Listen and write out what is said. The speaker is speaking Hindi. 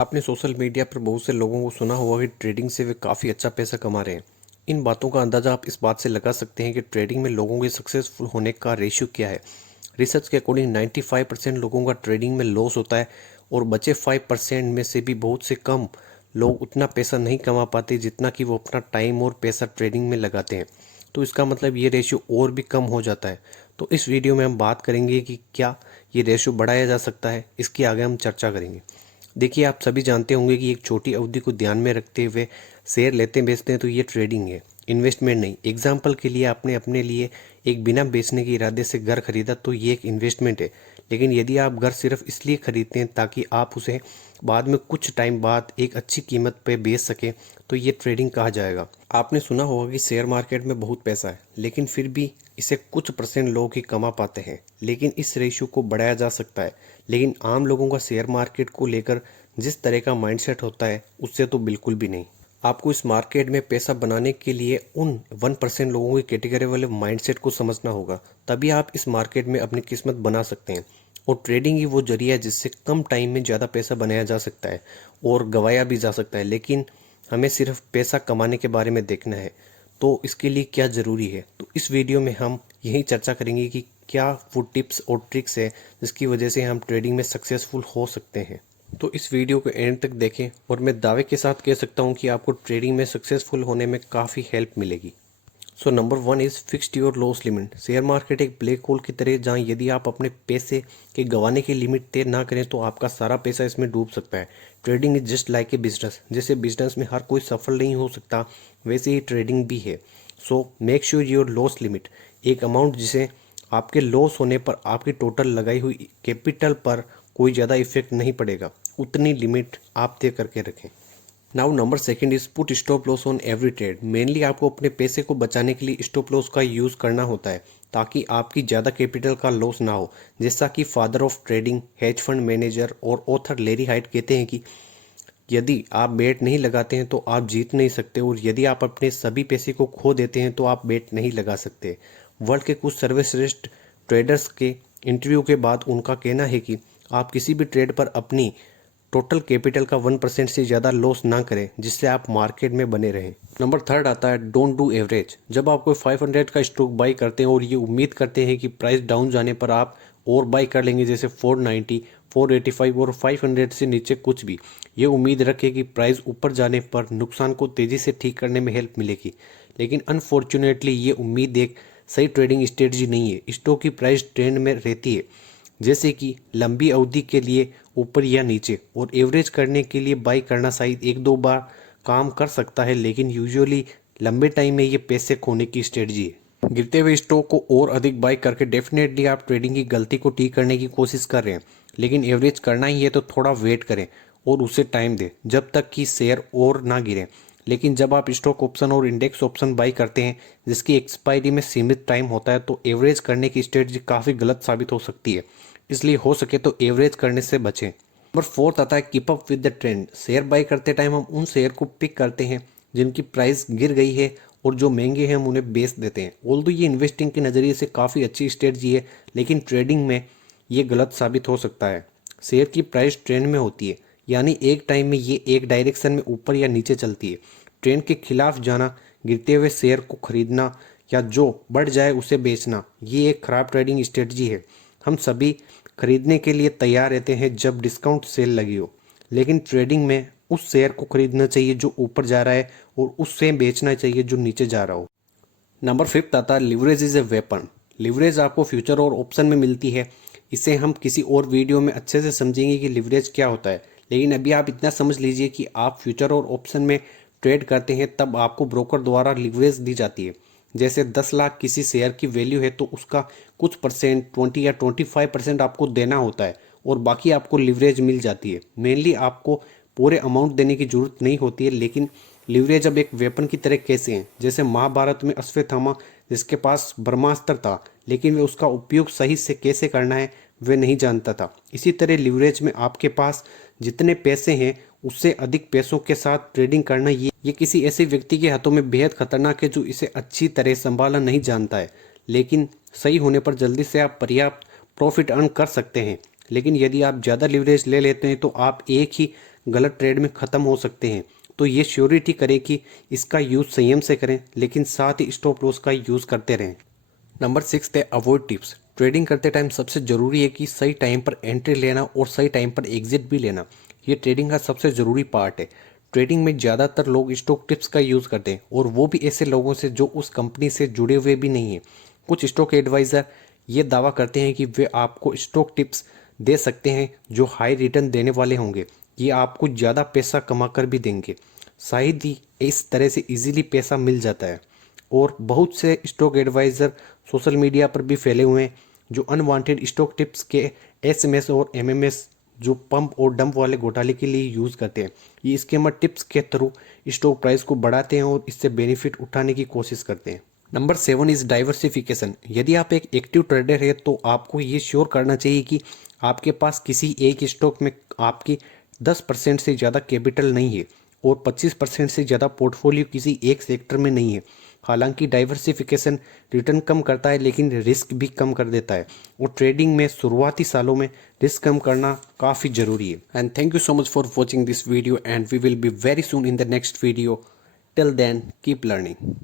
आपने सोशल मीडिया पर बहुत से लोगों को सुना होगा कि ट्रेडिंग से वे काफ़ी अच्छा पैसा कमा रहे हैं। इन बातों का अंदाज़ा आप इस बात से लगा सकते हैं कि ट्रेडिंग में लोगों के सक्सेसफुल होने का रेशियो क्या है। रिसर्च के अकॉर्डिंग 95% लोगों का ट्रेडिंग में लॉस होता है और बचे 5% में से भी बहुत से कम लोग उतना पैसा नहीं कमा पाते जितना कि वो अपना टाइम और पैसा ट्रेडिंग में लगाते हैं। तो इसका मतलब ये रेशियो और भी कम हो जाता है। तो इस वीडियो में हम बात करेंगे कि क्या ये रेशियो बढ़ाया जा सकता है, इसकी आगे हम चर्चा करेंगे। देखिए, आप सभी जानते होंगे कि एक छोटी अवधि को ध्यान में रखते हुए शेयर लेते बेचते हैं तो ये ट्रेडिंग है, इन्वेस्टमेंट नहीं। एग्जाम्पल के लिए आपने अपने लिए एक बिना बेचने के इरादे से घर खरीदा तो ये एक इन्वेस्टमेंट है। लेकिन यदि आप घर सिर्फ इसलिए खरीदते हैं ताकि आप उसे बाद में कुछ टाइम बाद एक अच्छी कीमत पर बेच सकें तो ये ट्रेडिंग कहा जाएगा। आपने सुना होगा कि शेयर मार्केट में बहुत पैसा है, लेकिन फिर भी इसे कुछ परसेंट लोग ही कमा पाते हैं। लेकिन इस रेशियो को बढ़ाया जा सकता है। लेकिन आम लोगों का शेयर मार्केट को लेकर जिस तरह का माइंडसेट होता है उससे तो बिल्कुल भी नहीं। आपको इस मार्केट में पैसा बनाने के लिए उन 1% लोगों की कैटेगरी वाले माइंडसेट को समझना होगा, तभी आप इस मार्केट में अपनी किस्मत बना सकते हैं। और ट्रेडिंग ही वो जरिया है जिससे कम टाइम में ज़्यादा पैसा बनाया जा सकता है और गंवाया भी जा सकता है। लेकिन हमें सिर्फ पैसा कमाने के बारे में देखना है, तो इसके लिए क्या ज़रूरी है। तो इस वीडियो में हम यही चर्चा करेंगे कि क्या वो टिप्स और ट्रिक्स है जिसकी वजह से हम ट्रेडिंग में सक्सेसफुल हो सकते हैं। तो इस वीडियो को एंड तक देखें और मैं दावे के साथ कह सकता हूं कि आपको ट्रेडिंग में सक्सेसफुल होने में काफ़ी हेल्प मिलेगी। So number 1 is fixed your loss limit. Share market एक ब्लैक होल की तरह जहां यदि आप अपने पैसे के गंवाने की लिमिट तय ना करें तो आपका सारा पैसा इसमें डूब सकता है। Trading is just like a business. जैसे बिजनेस में हर कोई सफल नहीं हो सकता, वैसे ही ट्रेडिंग भी है। So make sure your loss limit, एक अमाउंट जिसे आपके लॉस होने पर आपकी टोटल लगाई हुई कैपिटल पर कोई ज़्यादा इफेक्ट नहीं पड़ेगा, उतनी लिमिट आप तय करके रखें। Now number second is put stop loss on every trade. Mainly आपको अपने पैसे को बचाने के लिए स्टॉप लॉस का यूज़ करना होता है ताकि आपकी ज़्यादा कैपिटल का लॉस ना हो। जैसा कि father of trading, hedge fund manager और ऑथर लेरी हाइट कहते हैं कि यदि आप बेट नहीं लगाते हैं तो आप जीत नहीं सकते, और यदि आप अपने सभी पैसे को खो देते हैं तो आप बेट नहीं लगा सकते। वर्ल्ड के कुछ सर्वश्रेष्ठ ट्रेडर्स के इंटरव्यू के बाद उनका कहना है कि आप किसी भी ट्रेड पर अपनी टोटल कैपिटल का 1% से ज़्यादा लॉस ना करें जिससे आप मार्केट में बने रहें। नंबर थर्ड आता है डोंट डू एवरेज। जब आप कोई 500 का स्टॉक बाई करते हैं और ये उम्मीद करते हैं कि प्राइस डाउन जाने पर आप और बाई कर लेंगे, जैसे 490, 485 और 500 से नीचे कुछ भी, ये उम्मीद रखें कि प्राइस ऊपर जाने पर नुकसान को तेज़ी से ठीक करने में हेल्प मिलेगी। लेकिन अनफॉर्चुनेटली ये उम्मीद एक सही ट्रेडिंग स्ट्रेटजी नहीं है। स्टॉक की प्राइस ट्रेंड में रहती है, जैसे कि लंबी अवधि के लिए ऊपर या नीचे, और एवरेज करने के लिए बाई करना शायद एक दो बार काम कर सकता है, लेकिन यूजुअली लंबे टाइम में ये पैसे खोने की स्ट्रेटजी है। गिरते हुए स्टॉक को और अधिक बाई करके डेफिनेटली आप ट्रेडिंग की गलती को ठीक करने की कोशिश कर रहे हैं, लेकिन एवरेज करना ही है तो थोड़ा वेट करें और उसे टाइम दें जब तक कि शेयर और ना गिरे। लेकिन जब आप स्टॉक ऑप्शन और इंडेक्स ऑप्शन बाई करते हैं जिसकी एक्सपायरी में सीमित टाइम होता है तो एवरेज करने की स्ट्रेटजी काफ़ी गलत साबित हो सकती है। इसलिए हो सके तो एवरेज करने से बचें। नंबर फोर्थ आता है keep up with the trend. Share by करते टाइम हम उन शेयर को पिक करते हैं जिनकी प्राइस गिर गई है और जो महंगे हैं हम उन्हें बेच देते हैं। ऑल्दो ये इन्वेस्टिंग के नज़रिए से काफ़ी अच्छी स्ट्रेटजी है, लेकिन ट्रेडिंग में ये गलत साबित हो सकता है। शेयर की प्राइस ट्रेंड में होती है, यानी एक टाइम में ये एक डायरेक्शन में ऊपर या नीचे चलती है। ट्रेंड के खिलाफ जाना, गिरते हुए शेयर को खरीदना या जो बढ़ जाए उसे बेचना, ये एक खराब ट्रेडिंग स्ट्रेटजी है। हम सभी खरीदने के लिए तैयार रहते हैं जब डिस्काउंट सेल लगी हो, लेकिन ट्रेडिंग में उस शेयर को खरीदना चाहिए जो ऊपर जा रहा है और उससे बेचना चाहिए जो नीचे जा रहा हो। नंबर फिफ्थ आता है leverage is a weapon. Leverage आपको फ्यूचर और ऑप्शन में मिलती है। इसे हम किसी और वीडियो में अच्छे से समझेंगे कि लिवरेज क्या होता है, लेकिन अभी आप इतना समझ लीजिए कि आप फ्यूचर और ऑप्शन में ट्रेड करते हैं तब आपको ब्रोकर द्वारा लिवरेज दी जाती है। जैसे 10 लाख किसी शेयर की वैल्यू है तो उसका कुछ परसेंट 20 या 25% आपको देना होता है और बाकी आपको लिवरेज मिल जाती है। मेनली आपको पूरे अमाउंट देने की जरूरत नहीं होती है, लेकिन लिवरेज अब एक वेपन की तरह कैसे हैं। जैसे महाभारत में अश्वत्थामा जिसके पास ब्रह्मास्त्र था, लेकिन वे उसका उपयोग सही से कैसे करना है वे नहीं जानता था। इसी तरह लिवरेज में आपके पास जितने पैसे हैं उससे अधिक पैसों के साथ ट्रेडिंग करना, ये किसी ऐसे व्यक्ति के हाथों में बेहद खतरनाक है जो इसे अच्छी तरह संभालना नहीं जानता है। लेकिन सही होने पर जल्दी से आप पर्याप्त प्रॉफिट अर्न कर सकते हैं। लेकिन यदि आप ज़्यादा लिवरेज ले लेते हैं तो आप एक ही गलत ट्रेड में ख़त्म हो सकते हैं। तो ये श्योरिटी करें कि इसका यूज़ संयम से करें, लेकिन साथ ही स्टॉप लॉस का यूज़ करते रहें। नंबर 6 है अवॉइड टिप्स। ट्रेडिंग करते टाइम सबसे ज़रूरी है कि सही टाइम पर एंट्री लेना और सही टाइम पर एग्जिट भी लेना। ये ट्रेडिंग का सबसे ज़रूरी पार्ट है। ट्रेडिंग में ज़्यादातर लोग स्टॉक टिप्स का यूज़ करते हैं, और वो भी ऐसे लोगों से जो उस कंपनी से जुड़े हुए भी नहीं हैं। कुछ स्टॉक एडवाइज़र ये दावा करते हैं कि वे आपको स्टॉक टिप्स दे सकते हैं जो हाई रिटर्न देने वाले होंगे। ये आपको ज़्यादा पैसा कमा कर भी देंगे। शायद ही इस तरह से इजीली पैसा मिल जाता है। और बहुत से स्टॉक एडवाइज़र सोशल मीडिया पर भी फैले हुए हैं जो अनवांटेड स्टॉक टिप्स के एसएमएस और एमएमएस जो पंप और डंप वाले घोटाले के लिए यूज़ करते हैं। ये स्कैमर टिप्स के थ्रू स्टॉक प्राइस को बढ़ाते हैं और इससे बेनिफिट उठाने की कोशिश करते हैं। Number 7 is diversification. यदि आप एक एक्टिव ट्रेडर है तो आपको ये श्योर करना चाहिए कि आपके पास किसी एक स्टॉक में आपकी 10% से ज़्यादा कैपिटल नहीं है और 25% से ज़्यादा पोर्टफोलियो किसी एक सेक्टर में नहीं है। हालांकि डाइवर्सिफिकेशन रिटर्न कम करता है, लेकिन रिस्क भी कम कर देता है, और ट्रेडिंग में शुरुआती सालों में रिस्क कम करना काफ़ी ज़रूरी है। And thank you so much for watching this video, and we will be very soon in the next video. Till then keep learning.